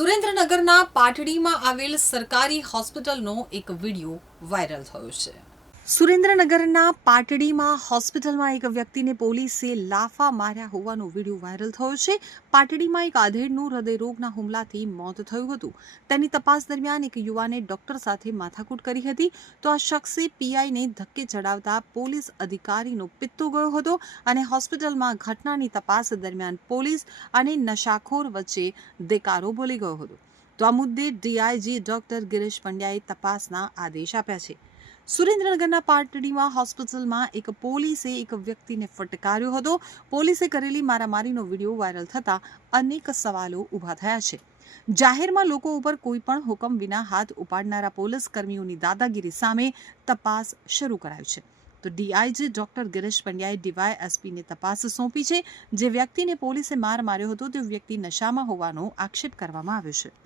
સુરેન્દ્રનગરના પાટડીમાં આવેલ સરકારી હોસ્પિટલનો એક વીડિયો વાયરલ થયો છે. સુરેન્દ્રનગરના પાટડીમાં હોસ્પિટલમાં એક વ્યક્તિને પોલીસે લાફા માર્યા હોવાનો વીડિયો વાયરલ થયો છે. પાટડીમાં એક આધેડનું હૃદયરોગના હુમલાથી મોત થયું હતું. તેની તપાસ દરમિયાન એક યુવાને ડોક્ટર સાથે માથાકૂટ કરી હતી. તો આ શખ્સે પીઆઈને ધક્કે ચડાવતા પોલીસ અધિકારીનો પિત્તો ગયો હતો અને હોસ્પિટલમાં ઘટનાની તપાસ દરમિયાન પોલીસ અને નશાખોર વચ્ચે દેકારો બોલી ગયો હતો. તો આ મુદ્દે ડીઆઈજી ડોક્ટર ગિરીશ પંડ્યાએ તપાસના આદેશ આપ્યા છે. સુરેન્દ્રનગરના પાટડીમાં હોસ્પિટલમાં એક પોલીસે એક વ્યક્તિને ફટકાર્યો હતો. પોલીસે કરેલી મારામારીનો વીડિયો વાયરલ થતાં અનેક સવાલો ઊભા થયા છે. જાહેરમાં લોકો ઉપર કોઈ પણ હુકમ વિના હાથ ઉપાડનારા પોલીસ કર્મીઓની દાદાગીરી સામે તપાસ શરૂ કરાઈ છે. તો ડીઆઈજી ડોક્ટર ગિરીશ પંડ્યાએ ડીવાય એસપીને તપાસ સોંપી છે. જે વ્યક્તિને પોલીસે માર માર્યો હતો, તે વ્યક્તિ નશામાં હોવાનો આક્ષેપ કરવામાં આવ્યો છે.